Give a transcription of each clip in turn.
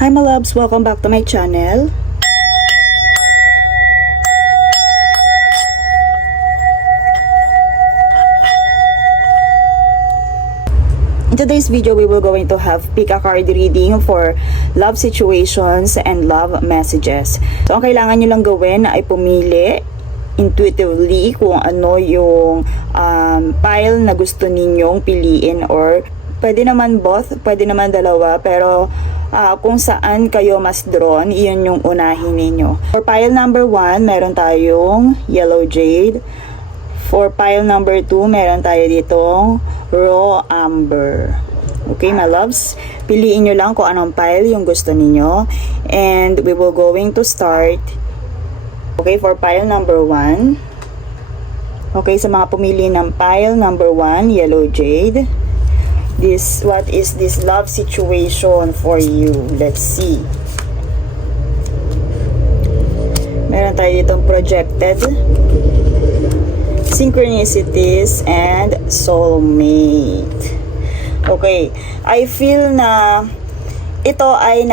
Hi my loves, welcome back to my channel. In today's video, we will going to have pick a card reading for love situations and love messages. So ang kailangan nyo lang gawin ay pumili intuitively kung ano yung pile na gusto ninyong piliin, or pwede naman both, pwede naman dalawa, pero kung saan kayo mas drawn, iyon yung unahin ninyo. For pile number 1, meron tayong yellow jade. For pile number 2, meron tayo ditong raw amber. Okay, my loves, piliin nyo lang kung anong pile yung gusto ninyo. And we will going to start. Okay, for pile number 1. Okay, sa mga pumili ng pile number 1, yellow jade. What is this love situation for you? Let's see. Meron tayo ditong projected, synchronicities, and soulmate. Okay, I feel na ito ay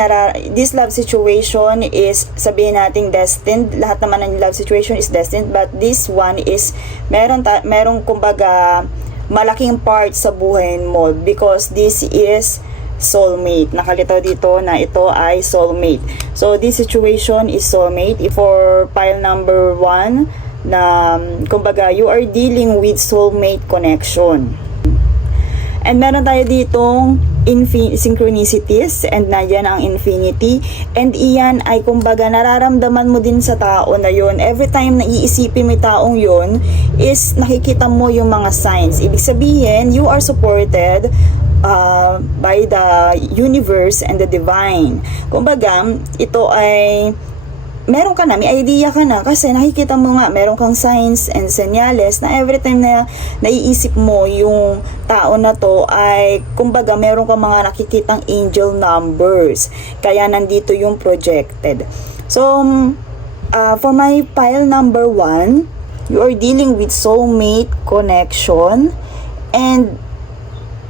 this love situation is, sabihin nating destined. Lahat naman ng love situation is destined, but this one is merong kumbaga malaking part sa buhay mo, because this is soulmate. Nakalitaw dito na ito ay soulmate. So this situation is soulmate. For pile number 1, na kumbaga you are dealing with soulmate connection. And meron tayo ditong synchronicities, and nandiyan ang infinity, and iyan ay kumbaga nararamdaman mo din sa tao na yon. Every time na iisipin mo yung taong yon is nakikita mo yung mga signs. Ibig sabihin, you are supported by the universe and the divine. Kumbaga, ito ay meron ka na, may idea ka na, kasi nakikita mo nga, meron kang signs and senyales na every time na naiisip mo yung tao na to ay kumbaga meron kang mga nakikitang angel numbers, kaya nandito yung projected. So for my pile number 1, you are dealing with soulmate connection, and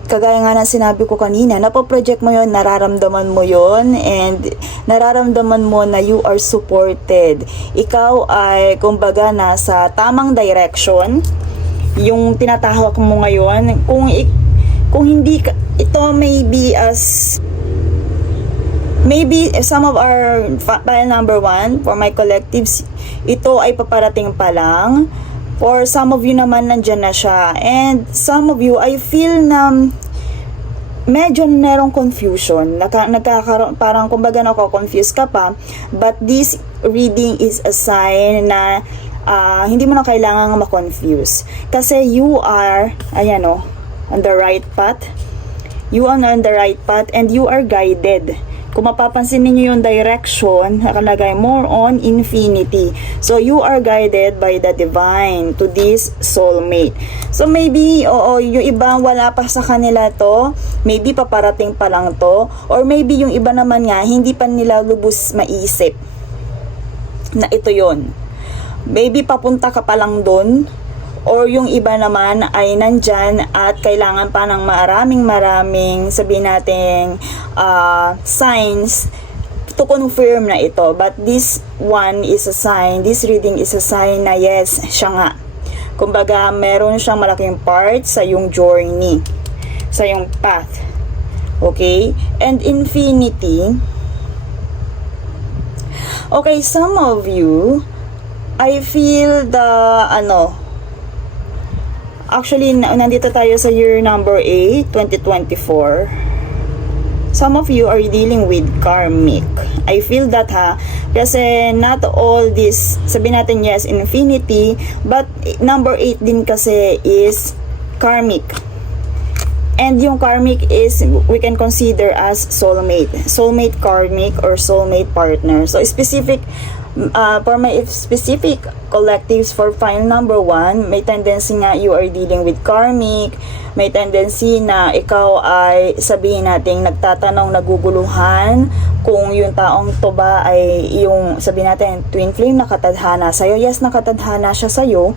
kagaya nga ng sinabi ko kanina, napoproject mo yon, nararamdaman mo yon, and nararamdaman mo na you are supported. Ikaw ay kumbaga nasa tamang direction, yung tinatahak mo ngayon. Kung hindi ito maybe some of our file number 1 for my collectives, ito ay paparating pa lang. For some of you naman, nandyan na siya. And some of you, I feel na medyo merong confusion. Nagkakaroon, parang kumbaga nako-confuse ka pa. But this reading is a sign na hindi mo na kailangang ma-confuse. Kasi you are, ayan o, on the right path. You are on the right path and you are guided. Kung mapapansin niyo yung direction, nakalagay more on infinity. So you are guided by the divine to this soulmate. So maybe, yung iba wala pa sa kanila to, maybe paparating pa lang to, or maybe yung iba naman nga, hindi pa nila lubos maisip na ito yon. Maybe papunta ka pa lang dun, or yung iba naman ay nandyan at kailangan pa ng maraming sabihin natin signs to confirm na ito. But this one is a sign, this reading is a sign na yes, siya nga. Kumbaga meron siyang malaking part sa yung journey, sa yung path. Okay? And infinity. Okay, some of you, I feel the actually, nandito tayo sa year number 8, 2024. Some of you are dealing with karmic. I feel that kasi not all this, sabihin natin yes, infinity, but number 8 din kasi is karmic. And yung karmic is, we can consider as soulmate. Soulmate karmic or soulmate partner. So specific, for my specific collectives for file number 1, may tendency nga you are dealing with karmic. May tendency na ikaw ay sabihin natin nagtatanong, naguguluhan kung yung taong to ba ay yung sabihin natin twin flame, nakatadhana sa'yo. Yes, nakatadhana siya sa'yo.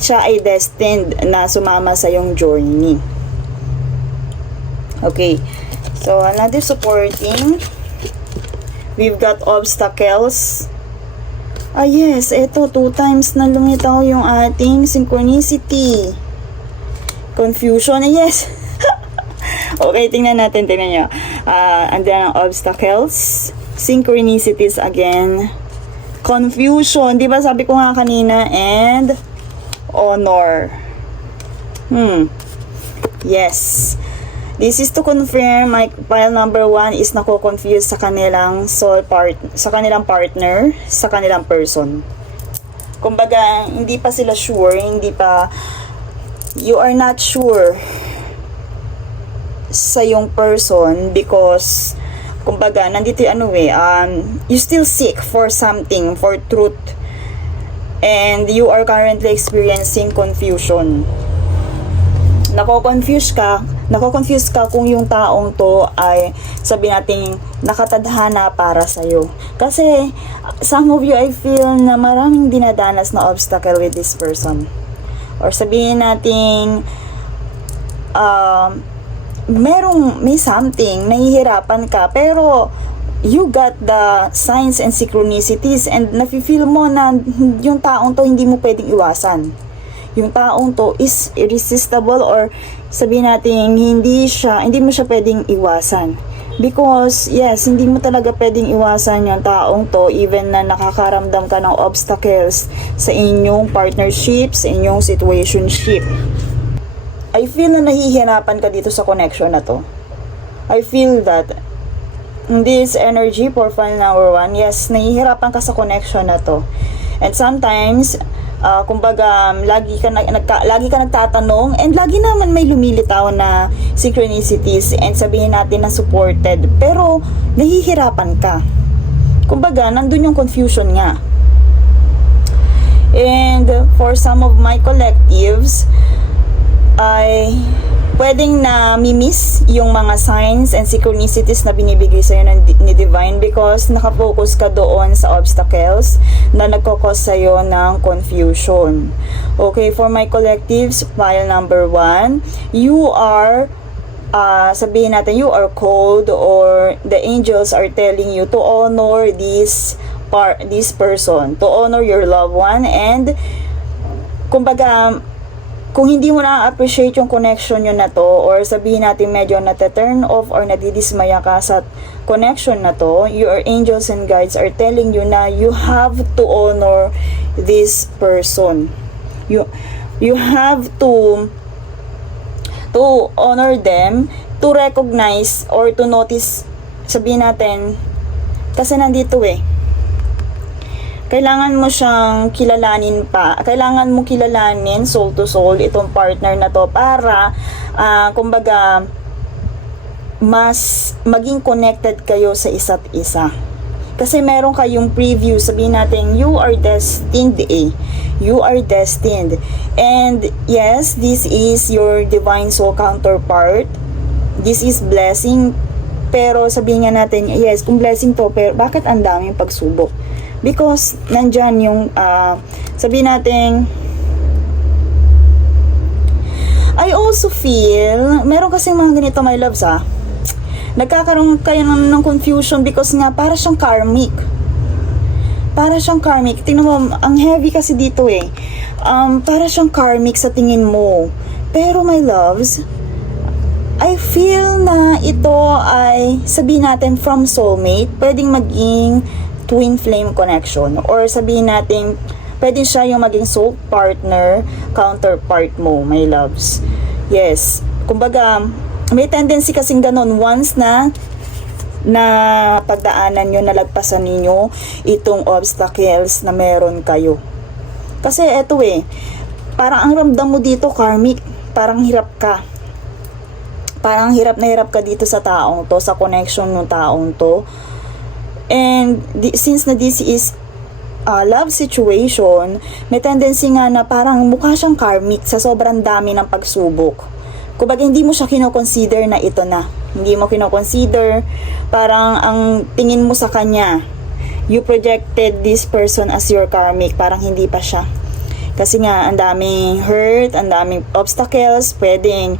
Siya ay destined na sumama sa yung journey. Okay. So, another supporting. We've got obstacles. Ah, yes. Ito, 2 times na lumitaw yung ating synchronicity. Confusion. Yes. Okay, tingnan natin. Tingnan nyo. Andiyan ang obstacles. Synchronicities again. Confusion. Diba sabi ko nga kanina? And honor. Yes. This is to confirm my pile number 1 is nako-confuse sa kanilang sa kanilang partner, sa kanilang person. Kumbaga, hindi pa sila sure, you are not sure sa yung person because kumbaga, nandito yung you still seek for something, for truth. And you are currently experiencing confusion. Nako-confuse ka kung yung taong to ay sabi natin nakatadhana para sa'yo. Kasi some of you, I feel na maraming dinadanas na obstacle with this person. Or sabihin natin may something, nahihirapan ka, pero you got the signs and synchronicities and nafe-feel mo na yung taong to hindi mo pwedeng iwasan. Yung taong to is irresistible or sabihin natin hindi mo siya pwedeng iwasan. Because yes, hindi mo talaga pwedeng iwasan yung taong to even na nakakaramdam ka ng obstacles sa inyong partnership, sa inyong situationship. I feel na nahihirapan ka dito sa connection na to. I feel that this energy for file number 1, yes, nahihirapan ka sa connection na to. And sometimes kumbaga lagi ka nagtatanong and lagi naman may lumilitaw na synchronicities and sabihin natin na supported pero nahihirapan ka. Kumbaga nandun yung confusion nga. And for some of my collectives ay pwedeng na mi-miss yung mga signs and synchronicities na binibigay sa'yo ni Divine because nakafocus ka doon sa obstacles na nagkakos sa'yo ng confusion. Okay, for my collectives, file number 1, you are, sabihin natin, you are called or the angels are telling you to honor this person, to honor your loved one, and kumbaga, kung hindi mo na-appreciate yung connection nyo na to or sabihin natin medyo na-turn off or nadidismaya ka sa connection na to, your angels and guides are telling you na you have to honor this person. You have to honor them, to recognize or to notice, sabihin natin, kasi nandito kailangan mo siyang kilalanin pa. Kailangan mo kilalanin soul to soul itong partner na to para kumbaga mas maging connected kayo sa isa't isa. Kasi meron kayong preview, sabihin natin you are destined You are destined. And yes, this is your divine soul counterpart. This is blessing. Pero sabihin nga natin, yes, kung blessing to, pero bakit ang daming pagsubok? Because nandyan yung sabihin natin, I also feel meron kasing mga ganito, my loves, nagkakaroon kayo ng confusion because nga para siyang karmic. Tingnan mo, ang heavy kasi dito para siyang karmic sa tingin mo. Pero my loves, I feel na ito ay sabihin natin from soulmate, pwedeng maging twin flame connection, or sabihin natin pwede siya yung maging soul partner, counterpart mo, my loves. Yes, kumbaga may tendency kasing ganun once na pagdaanan nyo, nalagpasan ninyo itong obstacles na meron kayo. Kasi eto parang ang ramdam mo dito karmic, parang hirap na hirap ka dito sa taong to, sa connection ng taong to. And since na this is a love situation, may tendency nga na parang mukha siyang karmic sa sobrang dami ng pagsubok. Kumbaga hindi mo siya kino-consider na ito na. Hindi mo kino-consider, parang ang tingin mo sa kanya, you projected this person as your karmic, parang hindi pa siya. Kasi nga, ang daming hurt, ang daming obstacles, pwedeng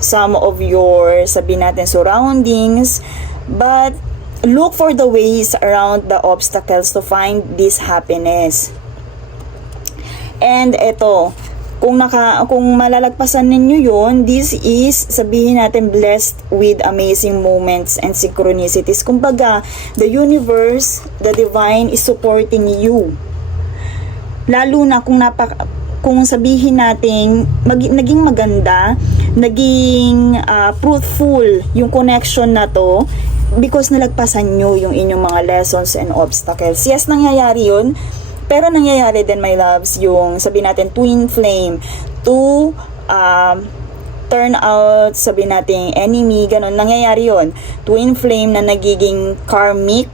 some of your, sabihin natin, surroundings, but look for the ways around the obstacles to find this happiness. And eto, kung malalagpasan ninyo yun, this is, sabihin natin, blessed with amazing moments and synchronicities. Kumbaga, the universe, the divine is supporting you. Lalo na kung sabihin natin naging maganda, naging fruitful yung connection na to because nalagpasan nyo yung inyong mga lessons and obstacles. Yes, nangyayari yun, pero nangyayari din, my loves, yung sabihin natin twin flame to turn out, sabihin natin enemy, ganun, nangyayari yun. Twin flame na nagiging karmic.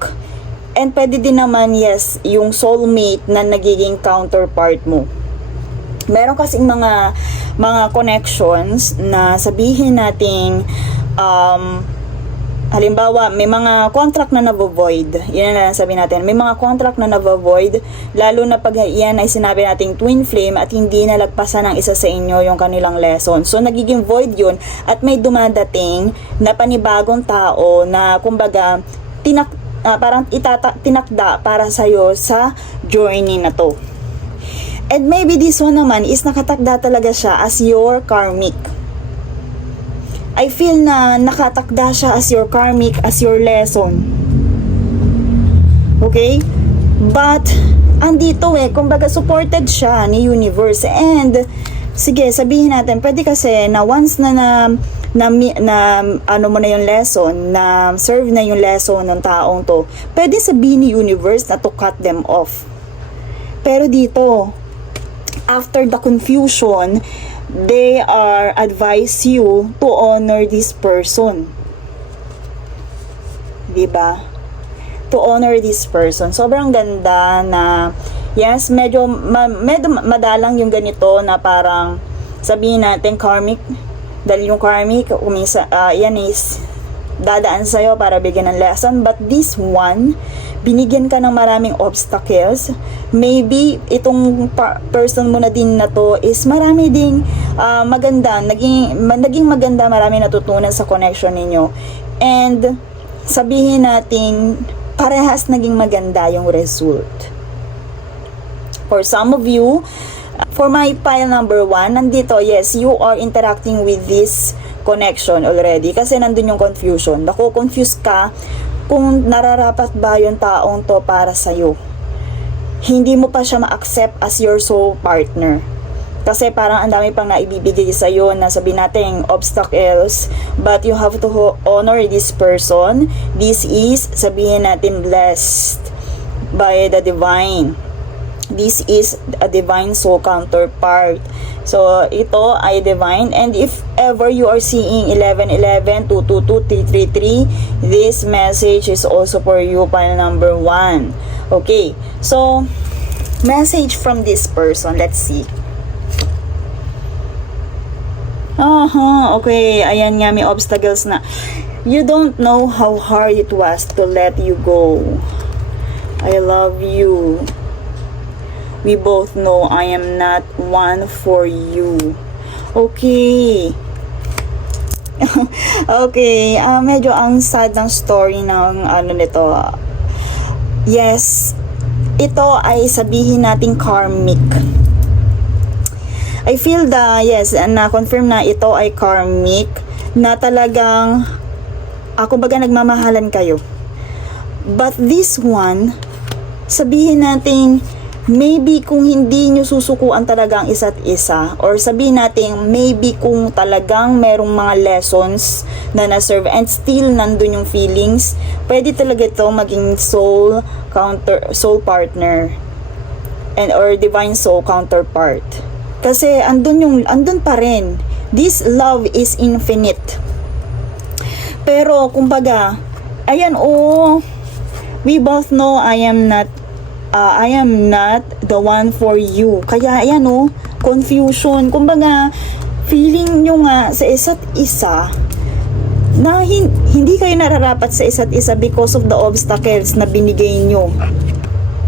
And pwede din naman, yes, yung soulmate na nagiging counterpart mo. Meron kasing mga connections na sabihin nating halimbawa, may mga contract na navo-void. Yan na sabihin natin. May mga contract na navo-void, lalo na pag yan ay sinabi nating twin flame at hindi nalagpasan ng isa sa inyo yung kanilang lesson. So, nagiging void yun at may dumadating na panibagong tao na kumbaga parang tinakda para sa'yo sa journey na to. And maybe this one naman is nakatakda talaga siya as your karmic. I feel na nakatakda siya as your karmic, as your lesson. Okay? But, andito kumbaga supported siya ni universe. And, sige, sabihin natin, pwede kasi na once na ano mo na yung lesson, na serve na yung lesson ng taong to, pwede sabihin ni universe na to cut them off. Pero dito, after the confusion, they are advise you to honor this person. Diba? To honor this person. Sobrang ganda na, yes, medyo madalang yung ganito na parang sabihin natin karmic. Dahil yung karmic, yan is dadaan sa'yo para bigyan ng lesson. But this one, binigyan ka ng maraming obstacles. Maybe itong person mo na din na to is marami ding maganda. Naging maganda, marami natutunan sa connection ninyo. And sabihin natin, parehas naging maganda yung result. For some of you, for my pile number 1, nandito, yes, you are interacting with this connection already. Kasi nandun yung confusion. Nako-confuse ka kung nararapat ba yung taong to para sa'yo. Hindi mo pa siya ma-accept as your soul partner. Kasi parang ang dami pang naibibigay sa'yo na sabihin natin obstacles, but you have to honor this person. This is, sabihin natin, blessed by the divine. This is a divine soul counterpart. So, ito ay divine. And if ever you are seeing 1111, 222, 333, this message is also for you, pile number 1. Okay. So, message from this person. Let's see. Okay. Ayan nga, may obstacles na. You don't know how hard it was to let you go. I love you. We both know I am not one for you. Okay. Okay. Medyo ang sad ng story ng nito. Yes. Ito ay sabihin nating karmic. I feel yes, na-confirm na ito ay karmic, na talagang, kumbaga nagmamahalan kayo. But this one, sabihin nating, maybe kung hindi nyo susukuan talagang isa't isa, or sabihin natin maybe kung talagang merong mga lessons na na-serve and still nandun yung feelings, pwede talaga ito maging soul partner and or divine soul counterpart. Kasi andun pa rin. This love is infinite. Pero kumbaga, ayan, we both know I am not the one for you. Kaya ayan confusion. Kumbaga, feeling nyo nga sa isa't isa na hindi kayo nararapat sa isa't isa because of the obstacles na binigay nyo.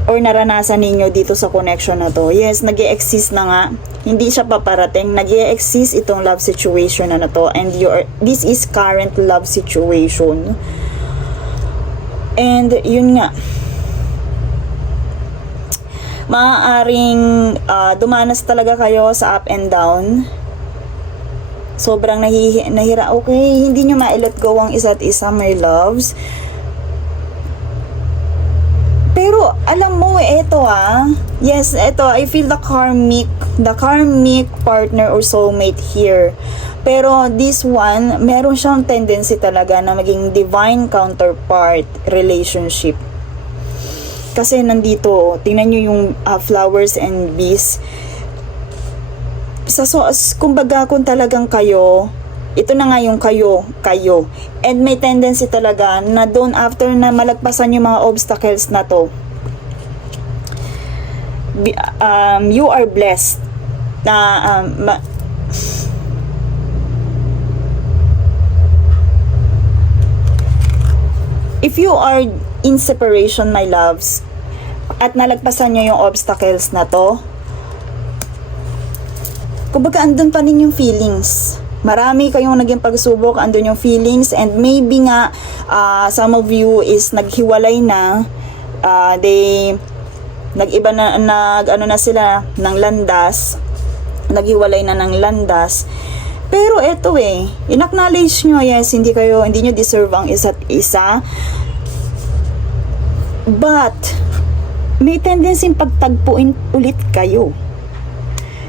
or naranasan ninyo dito sa connection na to. Yes, nag-e-exist na nga. Hindi siya paparating. Nag-e-exist itong love situation na to. And this is current love situation. And yun nga. Maaaring dumanas talaga kayo sa up and down. Sobrang nahira. Okay, hindi nyo ma-let go ang isa't isa, my loves. Pero alam mo, yes, I feel the karmic partner or soulmate here. Pero this one, meron siyang tendency talaga na maging divine counterpart relationship. Kasi nandito, tingnan nyo yung flowers and bees. Kumbaga kung talagang kayo, ito na nga yung kayo. And may tendency talaga na doon after na malagpasan yung mga obstacles na to, you are blessed na if you are in separation, my loves, at nalagpasan nyo yung obstacles na to, kumbaga andun pa rin yung feelings. Marami kayong naging pagsubok, andun yung feelings, and maybe nga some of you is naghiwalay na, nag-iba na, na sila ng landas, naghiwalay na ng landas. Pero eto in-acknowledge nyo, yes, hindi nyo deserve ang isa't isa, but may tendency pagtagpuin ulit kayo.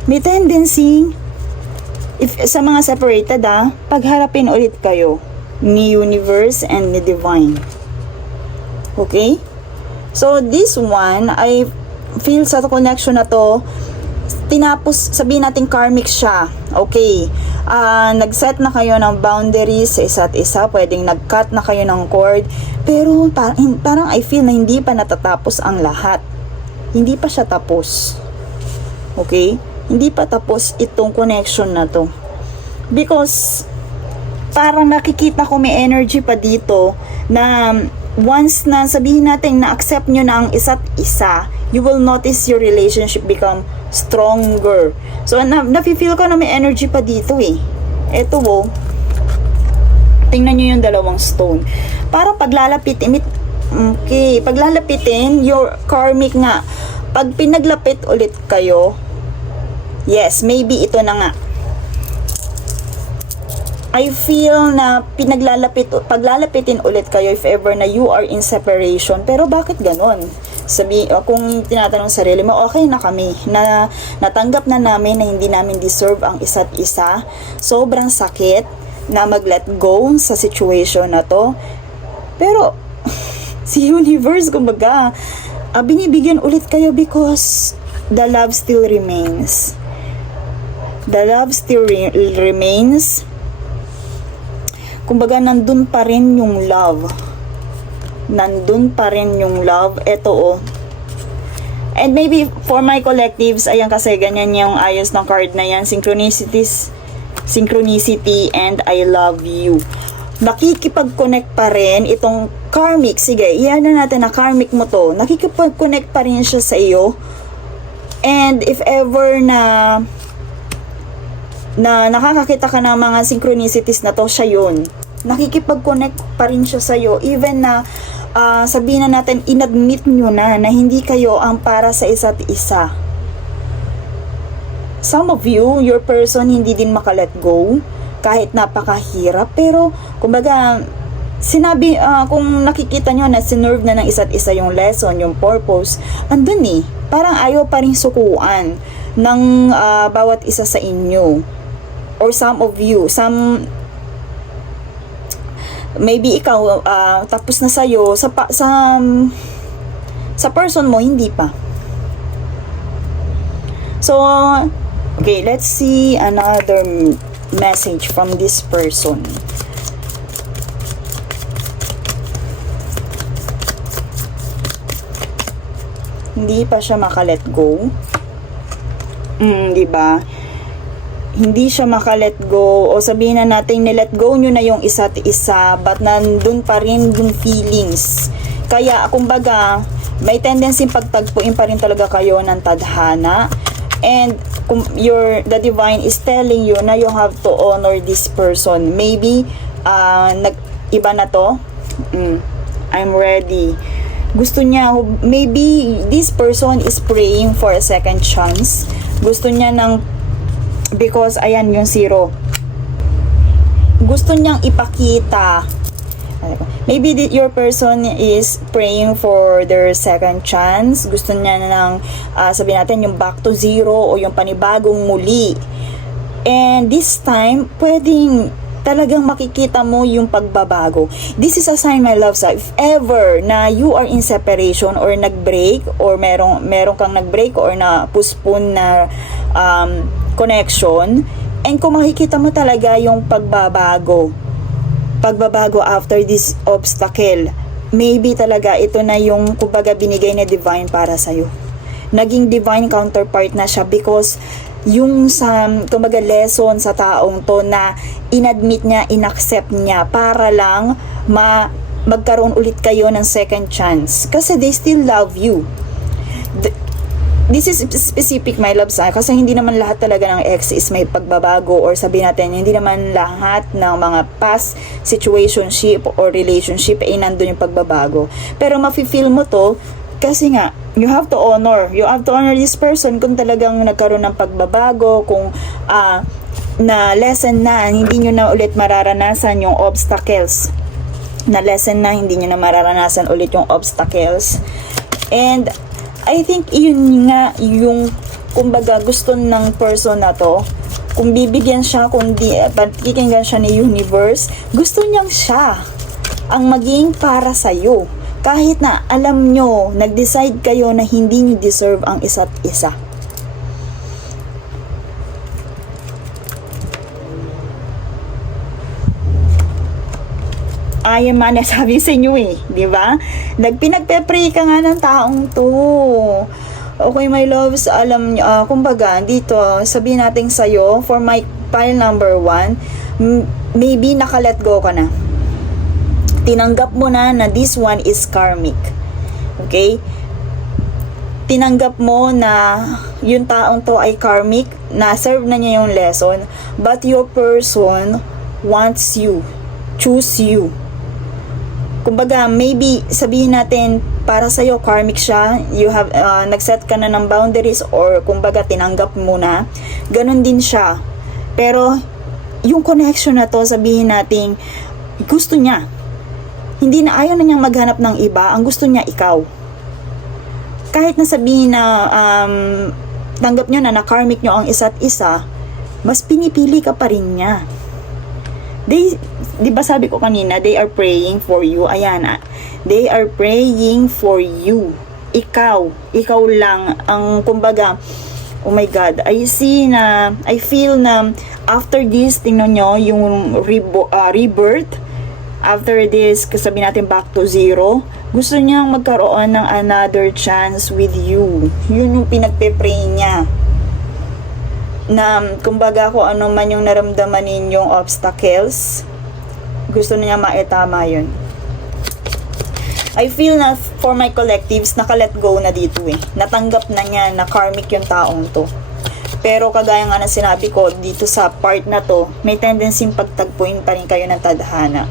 May tendency, if sa mga separated pagharapin ulit kayo ni universe and ni divine. Okay? So this one, I feel sa connection na to, tinapos, sabihin natin karmic siya. Okay. Nag-set na kayo ng boundaries sa isa't isa, pwedeng nag-cut na kayo ng cord, pero parang I feel na hindi pa natatapos ang lahat. Hindi pa siya tapos. Okay? Hindi pa tapos itong connection na to. Because parang nakikita ko may energy pa dito na once na sabihin natin na accept nyo na ang isa't isa, you will notice your relationship become stronger. So nafe-feel ko na may energy pa dito Eto tingnan nyo yung dalawang stone. Para paglalapitin, paglalapitin your karmic nga, pag pinaglapit ulit kayo, yes, maybe ito na nga. I feel na paglalapitin ulit kayo if ever na you are in separation. Pero bakit ganon? Kung tinatanong sarili mo, okay na kami, na natanggap na namin na hindi namin deserve ang isa't isa. Sobrang sakit na mag-let go sa situation na to. Pero si universe, kumbaga, binibigyan ulit kayo because the love still remains. The love still remains. Kumbaga, nandun pa rin yung love. Nandun pa rin yung love. Ito And maybe for my collectives, ayan kasi ganyan yung ayos ng card na yan. Synchronicity and I love you. Nakikipag-connect pa rin itong karmic. Sige, iyan na natin na karmic mo to. Nakikipag-connect pa rin siya sa iyo. And if ever na nakakakita ka ng mga synchronicities na to, siya yun. Nakikipag-connect pa rin siya sa'yo, even na sabihin na natin, inadmit nyo na hindi kayo ang para sa isa't isa. Some of you, your person hindi din makalet go, kahit napakahirap, pero kumbaga, kung nakikita nyo na sinerve na ng isa't isa yung lesson, yung purpose, andun parang ayaw pa rin sukuan ng bawat isa sa inyo. Or some of you, maybe ikaw tapos na sa'yo sa person mo, hindi pa. So okay, let's see another message from this person. Hindi pa siya maka-let go. Di ba? Hindi siya maka-let go, o sabihin na natin ni-let go nyo na yung isa't isa, but nandun pa rin yung feelings. Kaya kumbaga may tendency pagtagpuin pa rin talaga kayo ng tadhana. And the divine is telling you na you have to honor this person. Maybe iba na to. I'm ready. Gusto niya, maybe this person is praying for a second chance. Gusto niya because ayan yung 0. Gusto niyang ipakita. Maybe your person is praying for their second chance. Gusto niya sabihin natin yung back to 0 o yung panibagong muli. And this time, pwedeng talagang makikita mo yung pagbabago. This is a sign, my loves, if ever na you are in separation or nag-break or meron kang nag-break or na postpone na connection, and kung makikita mo talaga yung pagbabago after this obstacle, maybe talaga ito na yung kumbaga binigay na divine para sa'yo. Naging divine counterpart na siya because yung kumbaga lesson sa taong to na inadmit niya, inaccept niya para lang magkaroon ulit kayo ng second chance kasi they still love you. This is specific, my loves, kasi hindi naman lahat talaga ng ex is may pagbabago, or sabihin natin hindi naman lahat ng mga past situationship or relationship ay nandun yung pagbabago, pero mafe-feel mo to kasi nga you have to honor this person kung talagang nagkaroon ng pagbabago, kung na lesson na hindi nyo na ulit mararanasan yung obstacles, and I think yun nga yung kumbaga gusto ng person na to. Kung bibigyan siya, kung pakikinggan siya ni universe, gusto niyang siya ang maging para sa'yo. Kahit na alam nyo, nag-decide kayo na hindi nyo deserve ang isa't isa. Ayan man, sabi sa inyo di ba? Pinagpe-pray ka nga ng taong to. Okay, my loves, alam nyo, kumbaga, dito, sabihin natin sa'yo, for my pile number 1, maybe naka-let go ka na. Tinanggap mo na this one is karmic. Okay? Tinanggap mo na yung taong to ay karmic, na-serve na niya yung lesson, but your person wants you, choose you. Kumbaga, maybe sabihin natin para sa'yo karmic siya, you have nag-set ka na ng boundaries, or kumbaga tinanggap mo na, ganun din siya. Pero yung connection na to, sabihin natin gusto niya, hindi na, ayaw na niyang maghanap ng iba, ang gusto niya ikaw. Kahit na sabihin na tanggap niyo na karmic niyo ang isa't isa, mas pinipili ka pa rin niya. Di ba sabi ko kanina, they are praying for you. Ayan, they are praying for you. Ikaw lang ang kumbaga, oh my God, I feel na after this, tingnan nyo yung rebirth. After this, sabihin natin back to 0, gusto niyang magkaroon ng another chance with you. Yun yung pinagpe-pray niya. Na kumbaga kung ano man yung naramdaman ninyong obstacles, gusto niya maitama yun. I feel na for my collectives, naka-let go na dito Natanggap na niya na karmic yung taong to. Pero kagaya nga na sinabi ko, dito sa part na to, may tendency pagtagpuin pa rin kayo ng tadhana.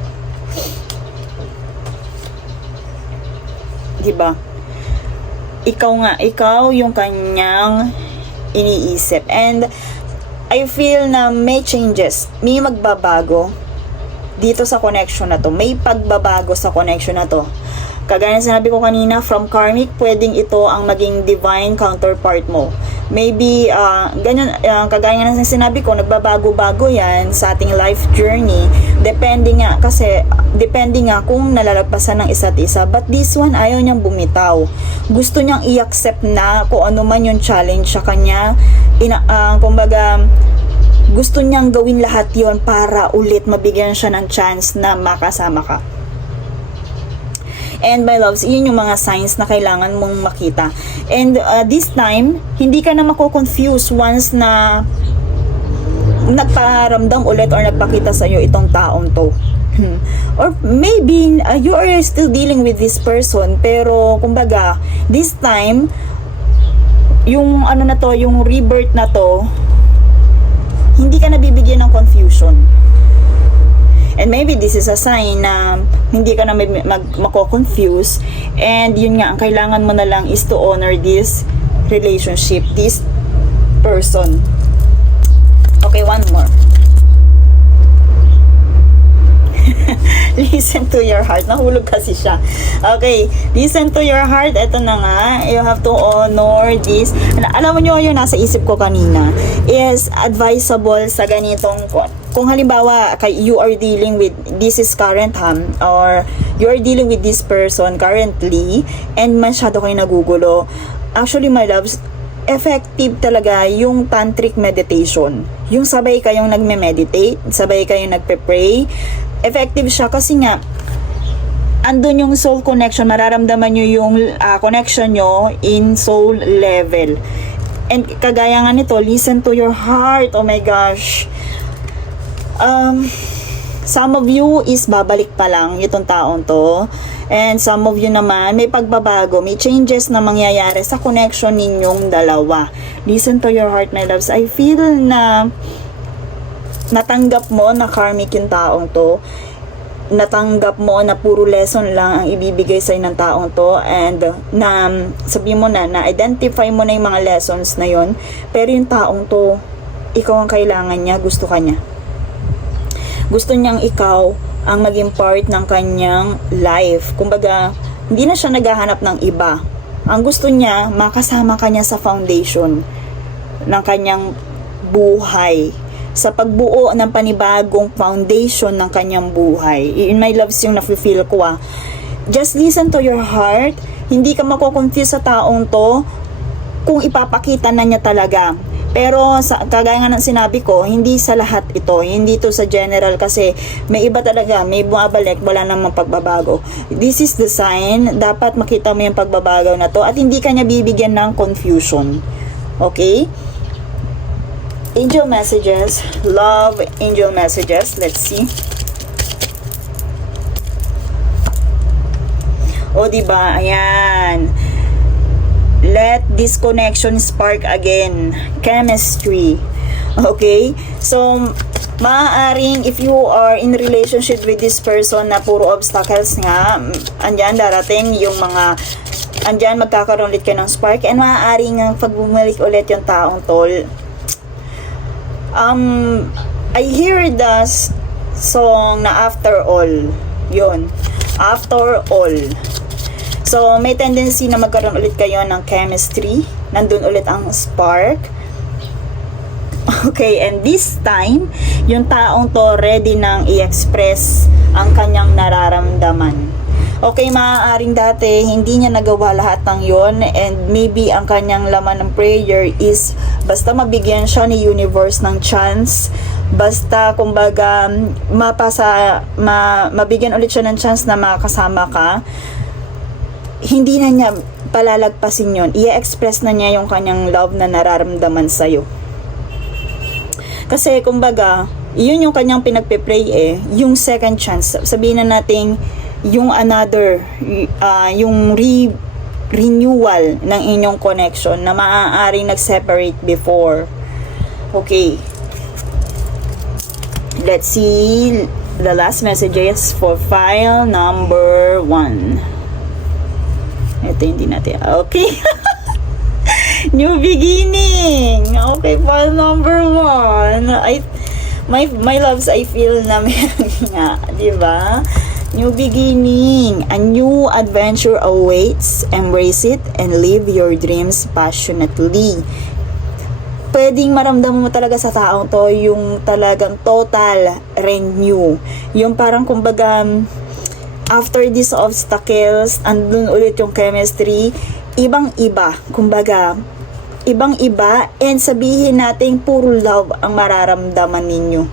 Diba? Ikaw yung kanyang iniisip. And I feel na may changes, may magbabago dito sa connection na to. May pagbabago sa connection na to. Kagaya na sinabi ko kanina, from karmic, pwedeng ito ang maging divine counterpart mo. Maybe, ganyan, kagaya nga na sinabi ko, nagbabago-bago yan sa ating life journey. Depende nga kung nalalagpasan ng isa't isa. But this one, ayaw niyang bumitaw. Gusto niyang i-accept na kung ano man yung challenge sa kanya. Kumbaga, gusto niyang gawin lahat yon para ulit mabigyan siya ng chance na makasama ka. And my loves, yun yung mga signs na kailangan mong makita. And this time, hindi ka na mako-confuse once na nagparamdam ulit or nagpakita sa'yo itong taong to. Or maybe you are still dealing with this person, pero kumbaga this time yung ano na to, yung rebirth na to, hindi ka nabibigyan ng confusion. And maybe this is a sign na hindi ka na mako-confuse, and yun nga, ang kailangan mo na lang is to honor this relationship, this person. Okay, one more. Listen to your heart. Nahulog kasi siya. Okay, listen to your heart. Ito na nga. You have to honor this. Alam mo nyo, yung nasa isip ko kanina is advisable sa ganitong, kung halimbawa you are dealing with, this is current or you are dealing with this person currently and masyado kayo nagugulo. Actually, my loves, effective talaga yung tantric meditation. Yung sabay kayong nagme-meditate, sabay kayong nagpe-pray. Effective siya kasi nga andun yung soul connection, mararamdaman nyo yung connection nyo in soul level. And kagaya nga nito, listen to your heart. Oh my gosh. Some of you is babalik pa lang itong taong to, and some of you naman may pagbabago, may changes na mangyayari sa connection ninyong dalawa. Listen to your heart, my loves. I feel na natanggap mo na karmic yung taong to, natanggap mo na puro lesson lang ang ibibigay sa'yo ng taong to, and na sabi mo na-identify mo na yung mga lessons na yon, pero yung taong to, ikaw ang kailangan niya, gusto ka niya. Gusto niyang ikaw ang maging part ng kanyang life. Kumbaga, hindi na siya naghahanap ng iba. Ang gusto niya, makasama ka niya sa foundation ng kanyang buhay, sa pagbuo ng panibagong foundation ng kanyang buhay. In my loves, yung nafe-feel ko just listen to your heart. Hindi ka mako-confuse sa taong to kung ipapakita na niya talaga. Pero kagaya nga ng sinabi ko, hindi sa lahat ito, hindi to sa general, kasi may iba talaga, may bumabalik, wala namang pagbabago. This is the sign, dapat makita mo yung pagbabago na to at hindi ka niya bibigyan ng confusion. Okay? Angel messages, love angel messages. Let's see. O diba, ayan. Let this connection spark again. Chemistry. Okay? So, maaaring if you are in relationship with this person na puro obstacles nga, andyan darating yung mga, andyan magkakaroon ulit kayo ng spark, and maaaring pag bumalik ulit yung taong tol. I hear the song na After All. Yun. After All. So, may tendency na magkaroon ulit kayo ng chemistry. Nandun ulit ang spark. Okay, and this time, yung taong to ready nang i-express ang kanyang nararamdaman. Okay, maaaring dati hindi niya nagawa lahat ng yon, and maybe ang kanyang laman ng prayer is basta mabigyan siya ni universe ng chance, basta kumbaga mabigyan ulit siya ng chance na makasama ka, hindi na niya palalagpasin yon, i-express na niya yung kanyang love na nararamdaman sa'yo. Kasi kumbaga yun yung kanyang pinagpe-pray yung second chance, sabihin na natin yung another, yung renewal ng inyong connection na maaaring nag-separate before. Okay. Let's see the last messages for file number 1. Ito hindi natin. Okay. New beginning. Okay, file number 1. My loves, I feel na meron nga, di ba? New beginning. A new adventure awaits. Embrace it and live your dreams passionately. Pwedeng maramdaman mo talaga sa taong to yung talagang total renew. Yung parang kumbaga, after these obstacles, andun ulit yung chemistry. Ibang-iba. Kumbaga, ibang-iba, and sabihin natin puro love ang mararamdaman ninyo.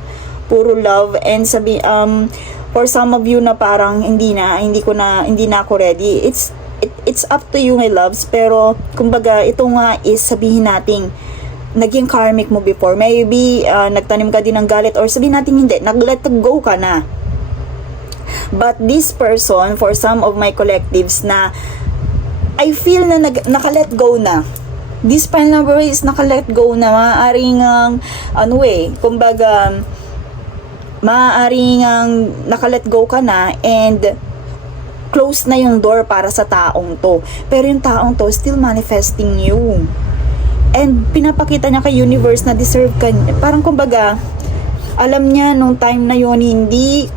Puro love, and for some of you na parang hindi na ako ready, it's up to you, my loves. Pero kumbaga ito nga is sabihin natin naging karmic mo before, maybe nagtanim ka din ng galit, or sabihin natin hindi, nag-let go ka na. But this person, for some of my collectives na I feel na naka-let go na. This pile number is naka-let go na. Maaaring kumbaga, maaaring naka-let go ka na and close na yung door para sa taong to. Pero yung taong to still manifesting you. And pinapakita niya kay universe na deserve ka. Parang kumbaga, alam niya nung time na yun, hindi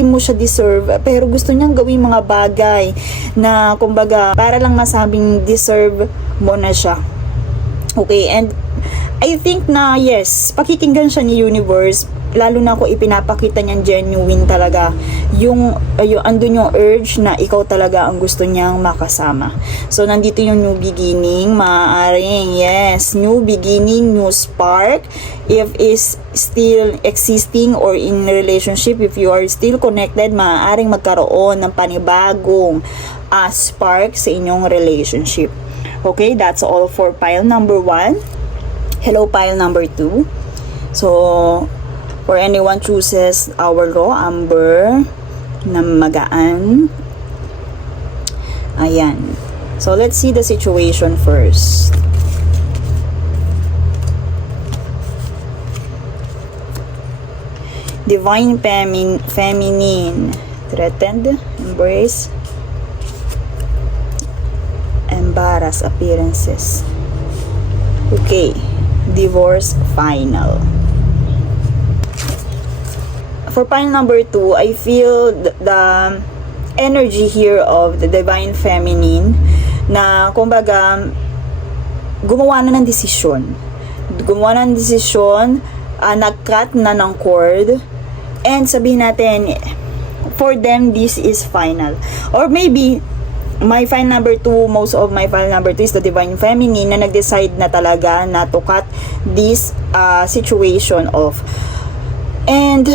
mo siya deserve, pero gusto niyang gawin mga bagay na kumbaga para lang masabing deserve mo na siya. Okay, and I think na yes, pakikinggan siya ni universe, lalo na kung ipinapakita niyang genuine talaga yung andun yung urge na ikaw talaga ang gusto niyang makasama. So nandito yung new beginning, maaaring yes, new beginning, new spark. If is still existing or in relationship, if you are still connected, maaaring magkaroon ng panibagong spark sa inyong relationship. Okay, that's all for pile number 1. Hello, pile number 2. So for anyone chooses our raw amber na magaan. Ayan. So let's see the situation first. Divine feminine, threatened, embrace, embarrass, appearances. Okay, divorce final. For pile number 2, I feel the energy here of the divine feminine na kumbaga gumawa na ng desisyon. Nag-cut na ng cord. And sabihin natin, for them, this is final. Or maybe, my file number 2, most of my file number 2 is the divine feminine na nag-decide na talaga na to cut this situation off. And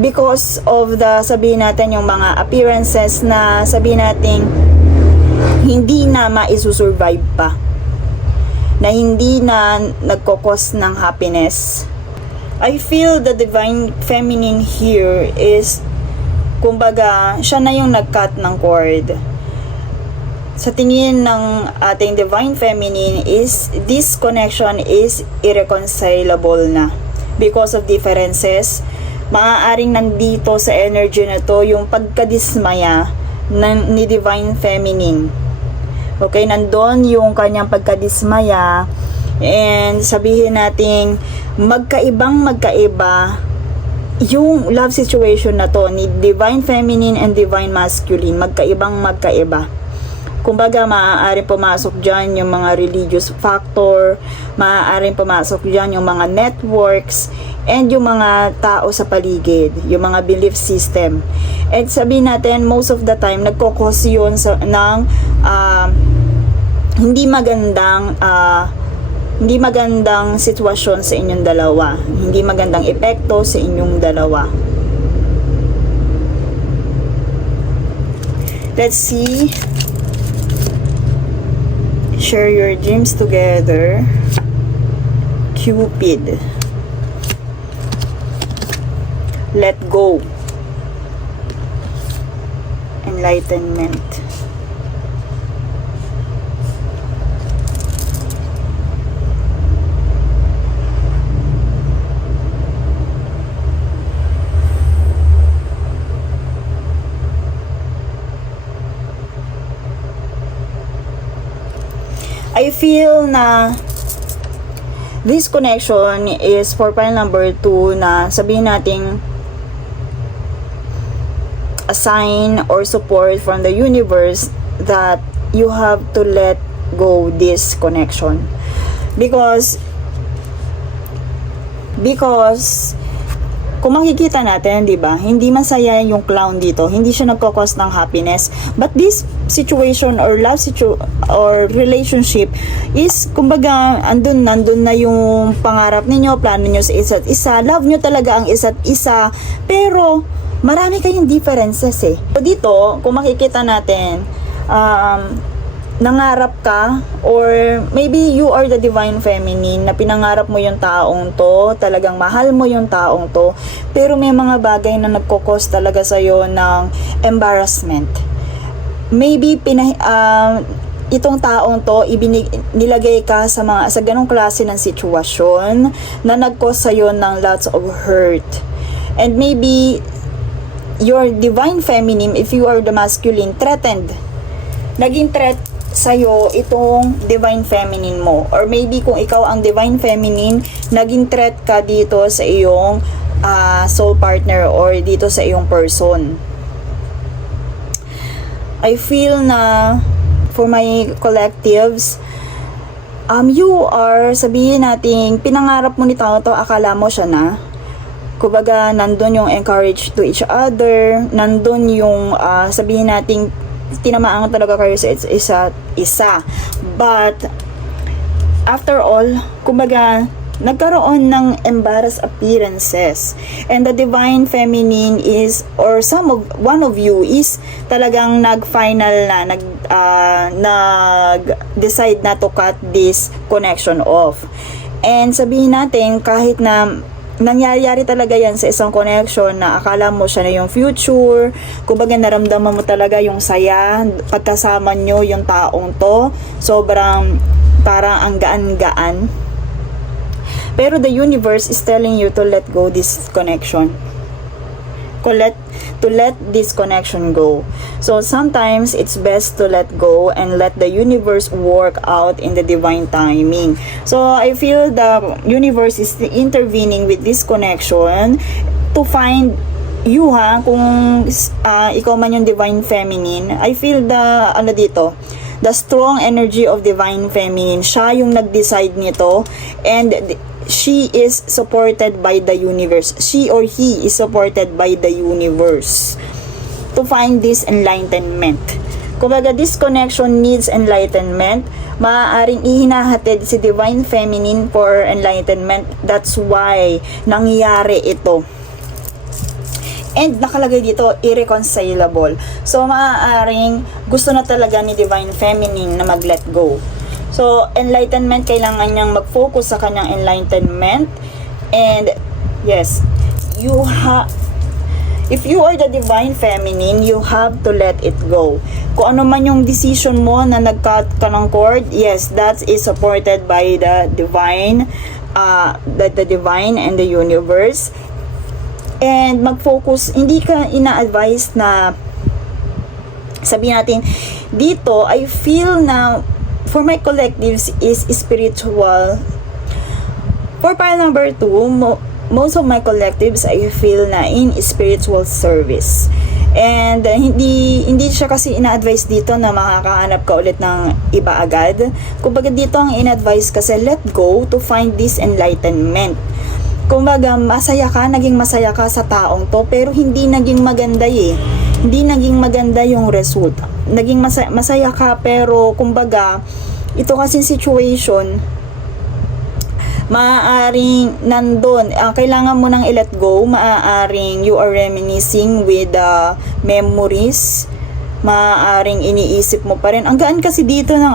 because of the, sabihin natin, yung mga appearances na sabihin natin, hindi na maisusurvive pa. Na hindi na nagkokos ng happiness. I feel the divine feminine here is, kumbaga, siya na yung nag-cut ng cord. Sa tingin ng ating divine feminine is, this connection is irreconcilable na. Because of differences, maaaring nandito sa energy na to yung pagkadismaya ni divine feminine. Okay, nandun yung kanyang pagkadismaya. And sabihin natin, magkaiba yung love situation na to ni divine feminine and divine masculine. Magkaiba. Kumbaga, maaaring pumasok dyan yung mga religious factor, maaaring pumasok dyan yung mga networks, and yung mga tao sa paligid, yung mga belief system. And sabihin natin, most of the time, nagkokos yun ng hindi magandang sitwasyon sa inyong dalawa. Hindi magandang epekto sa inyong dalawa. Let's see. Share your dreams together. Cupid. Let go. Enlightenment. I feel na this connection is for pile number 2 na sabihin natin a sign or support from the universe that you have to let go this connection. Because kung makikita natin, di ba, hindi masaya yung clown dito, hindi siya nagkakos ng happiness, but this situation or or relationship is, kumbaga, nandun na yung pangarap ninyo, plano nyo sa isa't isa, love nyo talaga ang isa't isa, pero marami kayong differences eh. So dito, kung makikita natin, nangarap ka, or maybe you are the divine feminine na pinangarap mo yung taong to, talagang mahal mo yung taong to, pero may mga bagay na nagkukos talaga sa'yo ng embarrassment. Maybe itong taong to nilagay ka sa ganong klase ng sitwasyon na nag-cause sa'yo ng lots of hurt. And maybe your divine feminine, if you are the masculine, threatened. Naging threat sa'yo itong divine feminine mo. Or maybe kung ikaw ang divine feminine, naging threat ka dito sa iyong soul partner or dito sa iyong person. I feel na for my collectives, you are, sabihin natin, pinangarap mo ni tao to, akala mo siya na. Kumbaga, nandun yung encourage to each other, nandun yung, sabihin natin, tinamaan talaga kayo sa isa't isa. But, after all, kumbaga, nagkaroon ng embarrassed appearances. And the divine feminine is, or one of you is talagang nag-final na, nag-decide na to cut this connection off. And sabihin natin, kahit na nangyayari talaga yan sa isang connection na akala mo siya na yung future, kumbaga naramdaman mo talaga yung saya pagkasama nyo yung taong to, sobrang parang ang gaan-gaan, pero the universe is telling you to let go this connection, to let this connection go. So sometimes it's best to let go and let the universe work out in the divine timing. So I feel the universe is intervening with this connection to find you, kung ikaw man yung divine feminine. I feel the strong energy of divine feminine, siya yung nag-decide nito, and she is supported by the universe. She or he is supported by the universe to find this enlightenment. Kumbaga, this connection needs enlightenment. Maaaring ihinahatid si divine feminine for enlightenment. That's why nangyayari ito. And nakalagay dito, irreconcilable. So, maaaring gusto na talaga ni divine feminine na mag-let go. So, enlightenment, kailangan niyang mag-focus sa kanyang enlightenment. And, yes, if you are the divine feminine, you have to let it go. Kung ano man yung decision mo na nag-cut ka ng cord, yes, that is supported by the divine, the divine and the universe. And mag-focus, hindi ka ina-advise na, sabihin natin, dito, I feel na, for my collectives is spiritual. For pile number 2, most of my collectives I feel na in spiritual service. And hindi siya kasi ina-advise dito na makakahanap ka ulit ng iba agad. Kumbaga dito ang ina-advise kasi let go to find this enlightenment. Kumbaga naging masaya ka sa taong to, pero hindi naging maganda Hindi naging maganda yung result. Naging masaya ka, pero kumbaga ito kasing situation, maaaring nandun, kailangan mo nang i-let go. Maaaring you are reminiscing with memories, maaaring iniisip mo pa rin. Ang gaan kasi dito ng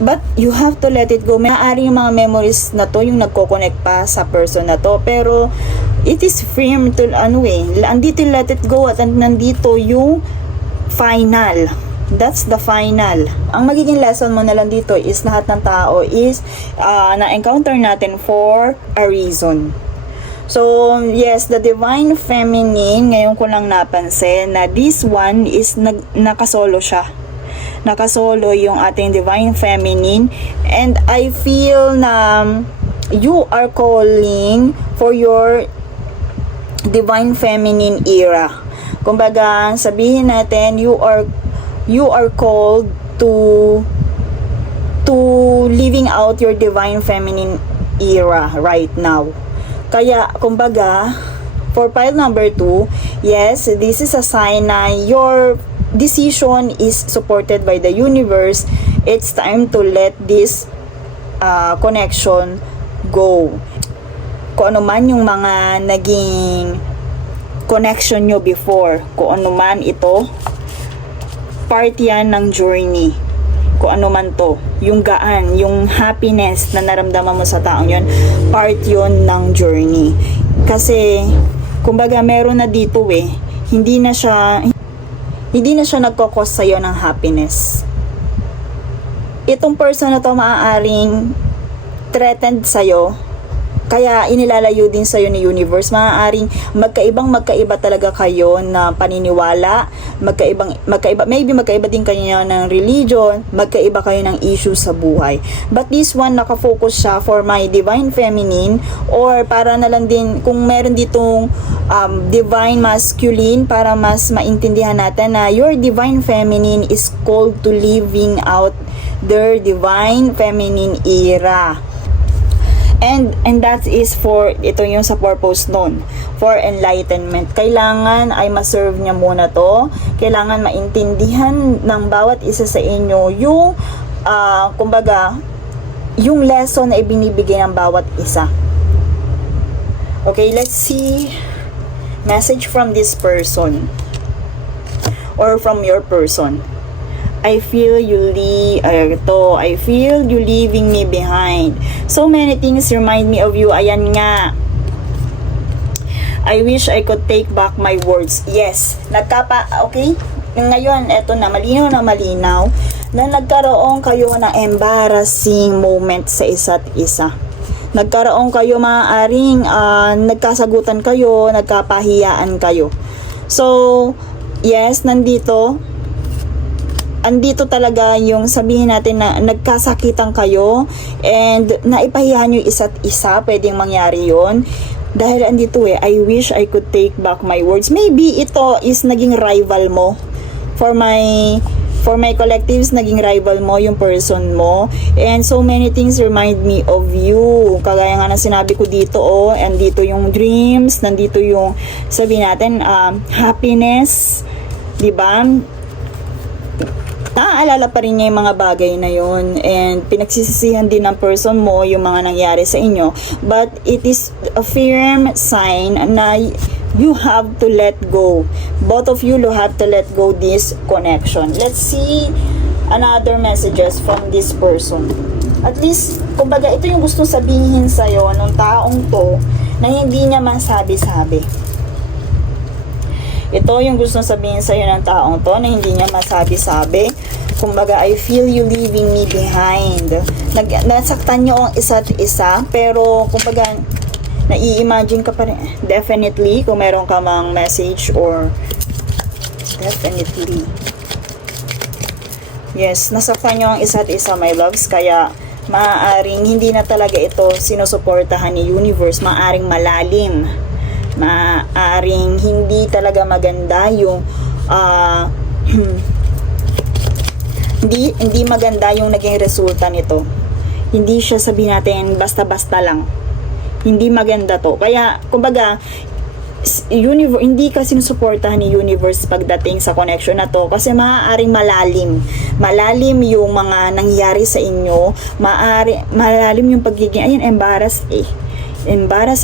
but you have to let it go. Maaaring yung mga memories na to yung nagko-connect pa sa person na to, pero it is firm to andito let it go, at nandito yung final. That's the final. Ang magiging lesson mo na lang dito is lahat ng tao is na-encounter natin for a reason. So, yes, the divine feminine, ngayon ko lang napansin na this one is nakasolo siya. Nakasolo yung ating divine feminine, and I feel na you are calling for your divine feminine era. Kumbaga, sabihin natin, you are called to living out your divine feminine era right now. Kaya, kumbaga, for pile number 2, yes, this is a sign na your decision is supported by the universe. It's time to let this connection go. Kung ano man yung mga naging connection nyo before, kung ano man ito, part yan ng journey. Kung ano man to, yung gaan, yung happiness na naramdaman mo sa taong yon, part yon ng journey. Kasi, kumbaga meron na dito hindi na siya nagkakos sa'yo ng happiness. Itong person na to maaaring threatened sa'yo, kaya inilalayo din sa'yo ni universe. Maaaring magkaiba talaga kayo na paniniwala, maybe magkaiba din kayo ng religion, magkaiba kayo ng issue sa buhay. But this one, nakafocus siya for my divine feminine, or para na lang din, kung meron ditong divine masculine, para mas maintindihan natin na your divine feminine is called to living out their divine feminine era. And that is for, ito yung sa purpose nun, for enlightenment. Kailangan ay ma-serve niya muna to. Kailangan maintindihan ng bawat isa sa inyo yung, kumbaga, yung lesson na ibinibigay ng bawat isa. Okay, let's see. Message from this person. Or from your person. I feel you leaving me behind. So many things remind me of you. Ayan nga. I wish I could take back my words. Yes. Okay? Ngayon, eto na, malinaw na nagkaroon kayo ng embarrassing moment sa isa't isa. Nagkaroon kayo maaaring nagkasagutan kayo, nagkapahiyaan kayo. So, yes, andito talaga yung sabihin natin na nagkasakitan kayo and naipahiyahan yung isa't isa. Pwedeng mangyari yon dahil andito I wish I could take back my words. Maybe ito is naging rival mo. For my collectives, naging rival mo yung person mo, and so many things remind me of you. Kagaya nga ng sinabi ko dito, andito yung dreams, nandito yung sabihin natin happiness, di ba? Naaalala pa rin niya yung mga bagay na yun, and pinagsisisihan din ng person mo yung mga nangyari sa inyo, but it is a firm sign na you have to let go. Both of you will have to let go this connection. Let's see another messages from this person. At least, kumbaga, ito yung gusto sabihin sa'yo ng taong to na hindi niya masabi-sabi. Ito yung gusto sabihin sa'yo ng taong to na hindi niya masabi-sabi. Kumbaga, I feel you leaving me behind. Nasaktan niyo ang isa't isa, pero kumbaga, nai-imagine ka pa rin. Definitely, kung meron ka mang message or definitely. Yes, nasaktan nyo ang isa't isa, my loves. Kaya, maaaring hindi na talaga ito sinusuportahan ni universe. Maaaring malalim. Maaaring hindi talaga maganda yung hindi maganda yung naging resulta nito. Hindi siya, sabihin natin, basta-basta lang. Hindi maganda to. Kaya, kumbaga, hindi ka sinusuportahan ni universe pagdating sa connection na to, kasi maaaring malalim yung mga nangyari sa inyo, malalim yung pagiging embarrassed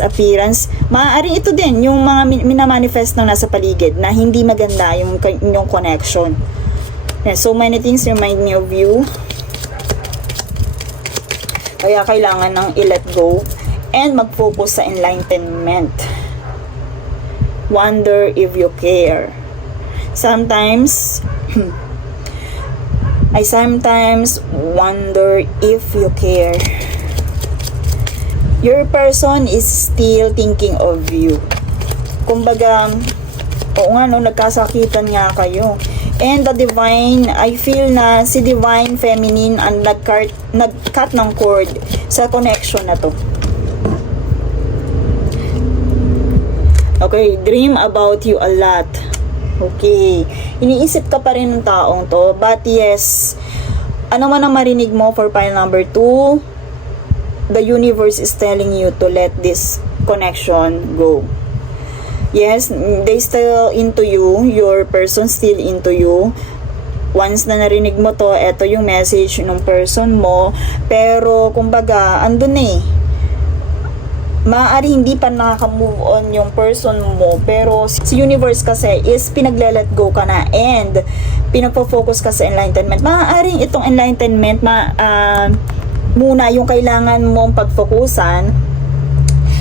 appearance. Maaaring ito din yung mga minamanifest ng nasa paligid na hindi maganda yung inyong connection. So many things remind me of you, kaya kailangan ng i-let go and mag-focus sa enlightenment. Wonder if you care. Sometimes I sometimes wonder if you care. Your person is still thinking of you. Kumbaga, oo nga no, nagkasakitan nga kayo. And the divine, I feel na si divine feminine ang nag-cut ng cord sa connection na to. Okay, dream about you a lot. Okay, iniisip ka pa rin ng taong to, but yes, ano man ang marinig mo for pile number 2, the universe is telling you to let this connection go. Yes, they still into you, your person still into you. Once na narinig mo to, eto yung message ng person mo, pero kumbaga, andun maaari hindi pa nakaka-move on yung person mo, pero si universe kasi is pinagle-let go ka na and pinagpo-focus ka sa enlightenment. Maaaring itong enlightenment muna yung kailangan mong pagfokusan,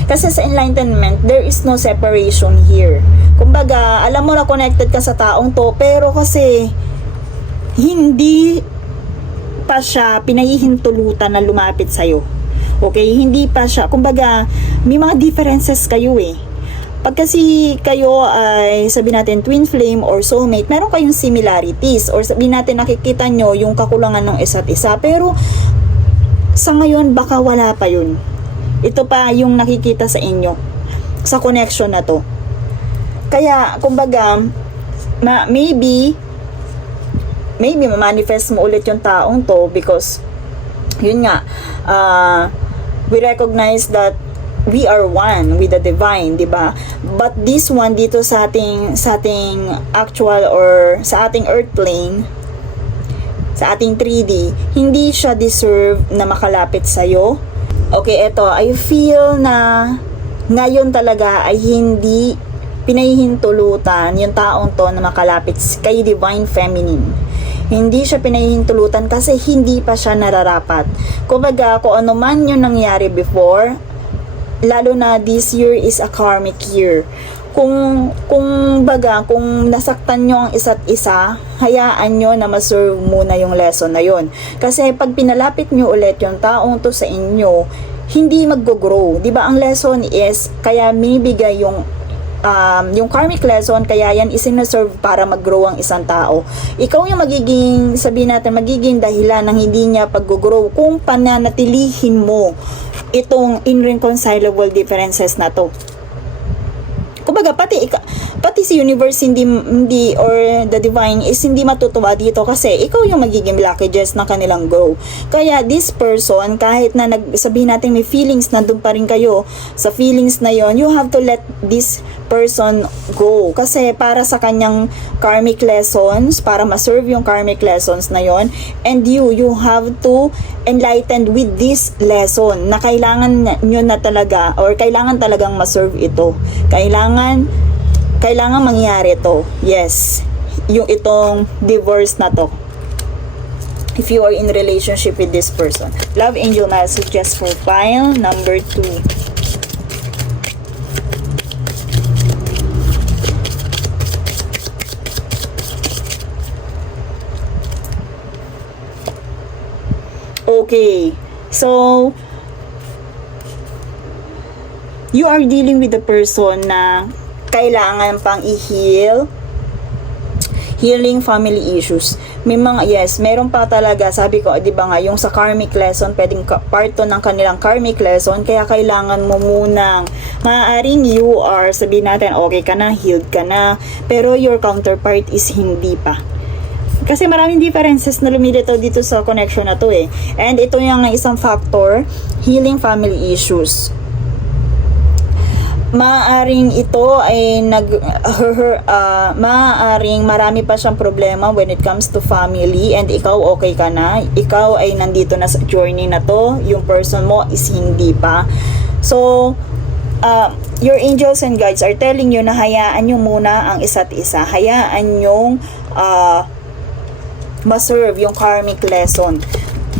kasi sa enlightenment there is no separation here. Kumbaga, alam mo na connected ka sa taong to, pero kasi hindi pa siya pinahihintulutan na lumapit sa'yo. Okay? Hindi pa siya. Kumbaga, may mga differences kayo eh. Pag kasi kayo ay, sabihin natin, twin flame or soulmate, meron kayong similarities. Or sabihin natin, nakikita nyo yung kakulangan ng isa't isa. Pero, sa ngayon, baka wala pa yun. Ito pa yung nakikita sa inyo. Sa connection na to. Kaya, kumbaga, maybe ma-manifest mo ulit yung taong to because, yun nga, we recognize that we are one with the divine, di ba? But this one dito sa ating actual or sa ating earth plane, sa ating 3D, hindi siya deserve na makalapit sa'yo. Okay, eto, I feel na ngayon talaga ay hindi pinahihintulutan yung taong to na makalapit kay Divine Feminine. Hindi siya pinahihintulutan kasi hindi pa siya nararapat. Kumbaga, kung ano man yung nangyari before, lalo na this year is a karmic year. Kung nasaktan nyo ang isa't isa, hayaan nyo na ma-serve muna yung lesson na yon. Kasi pag pinalapit nyo ulit yung taong to sa inyo, hindi mag-grow. Diba ang lesson is, kaya minibigay yung karmic lesson, kaya yan isinaserve para mag-grow ang isang tao. Ikaw yung magiging, sabihin natin, magiging dahilan ng hindi niya pag-grow kung pananatilihin mo itong irreconcilable differences na to. Kumbaga, pati si universe hindi or the divine is hindi matutuwa dito kasi ikaw yung magiging blockages ng kanilang grow. Kaya this person, kahit na sabihin natin may feelings, nandun pa rin kayo sa feelings na yon, you have to let this person go. Kasi para sa kanyang karmic lessons, para ma-serve yung karmic lessons na yon, and you have to enlightened with this lesson na kailangan nyo na talaga or kailangan talagang ma-serve ito. Kailangan mangyari to. Yes. Yung itong divorce na to. If you are in relationship with this person. Love angel messages profile number 2. Okay, so you are dealing with a person na kailangan pang i-heal, healing family issues. May mga, yes, meron pa talaga, sabi ko, di ba nga, yung sa karmic lesson, pwedeng part to ng kanilang karmic lesson, kaya kailangan mo munang, maaaring you are, sabihin natin, okay ka na, healed ka na, pero your counterpart is hindi pa. Kasi maraming differences na lumilitaw dito sa connection na to eh. And ito yung isang factor, healing family issues. Maaaring ito ay maaaring marami pa siyang problema when it comes to family, and ikaw okay ka na, ikaw ay nandito na sa journey na to, yung person mo is hindi pa. So, your angels and guides are telling you na hayaan nyo muna ang isa't isa, hayaan yung ma-serve yung karmic lesson.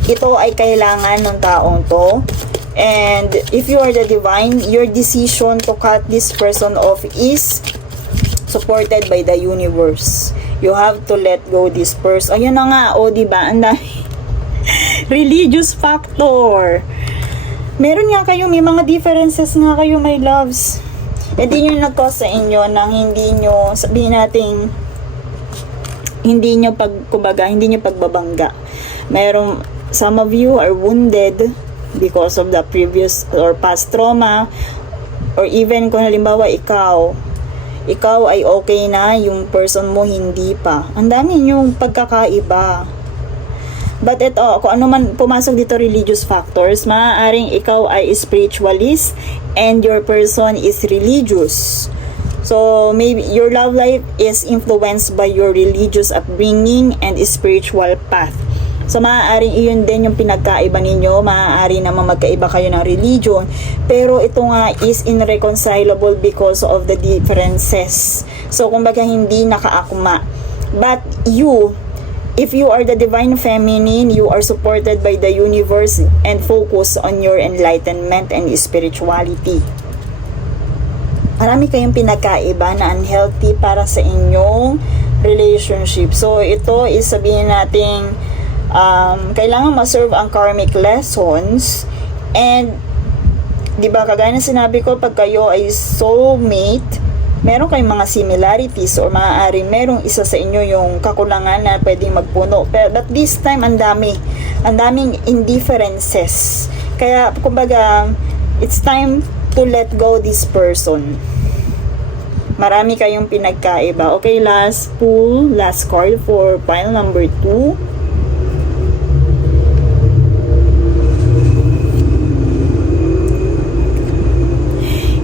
Ito ay kailangan ng taong to. And if you are the divine, your decision to cut this person off is supported by the universe. You have to let go this person. Ayun na nga, o diba? Ang dami. Religious factor. Meron nga kayo, may mga differences nga kayo, my loves. Hindi nyo nag-cause sa inyo nang hindi nyo, sabihin natin, hindi nyo pagbabangga. Meron, some of you are wounded because of the previous or past trauma, or even kung halimbawa ikaw ay okay na, yung person mo hindi pa. Ang dami yung pagkakaiba. But ito, kung ano man pumasok dito, religious factors, maaaring ikaw ay spiritualist and your person is religious. So, maybe your love life is influenced by your religious upbringing and spiritual path. So, maaaring iyon din yung pinagkaiba ninyo. Maaari naman magkaiba kayo ng religion. Pero ito nga is irreconcilable because of the differences. So, kumbaga hindi nakaakma. But you, if you are the divine feminine, you are supported by the universe and focus on your enlightenment and spirituality. Marami kayong pinagkaiba na unhealthy para sa inyong relationship. So, ito is sabihin nating kailangan ma-serve ang karmic lessons. And, di ba, kagaya na sinabi ko, pag kayo ay soulmate, meron kayong mga similarities or maaaring merong isa sa inyo yung kakulangan na pwedeng magpuno. But this time, ang daming indifferences. Kaya, kumbaga, it's time to let go this person. Marami kayong pinagkaiba. Okay, last card for pile number 2.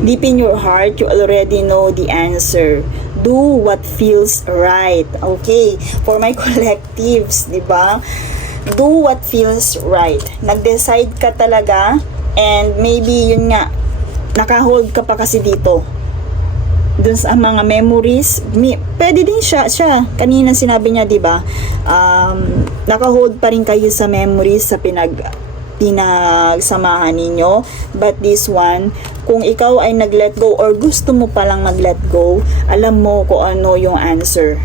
Deep in your heart, you already know the answer. Do what feels right. Okay, for my collectives, di ba? Do what feels right. Nag-decide ka talaga, and maybe yun nga, naka-hold ka pa kasi dito dun sa mga memories. Pwede din siya kanina sinabi niya, di ba, naka-hold pa rin kayo sa memories sa pinagsamahan ninyo. But this one, kung ikaw ay nag-let go or gusto mo palang mag-let go, alam mo kung ano yung answer.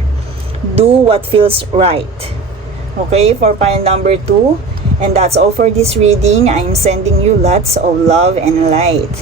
Do what feels right. Okay, for pile number 2. And that's all for this reading. I'm sending you lots of love and light.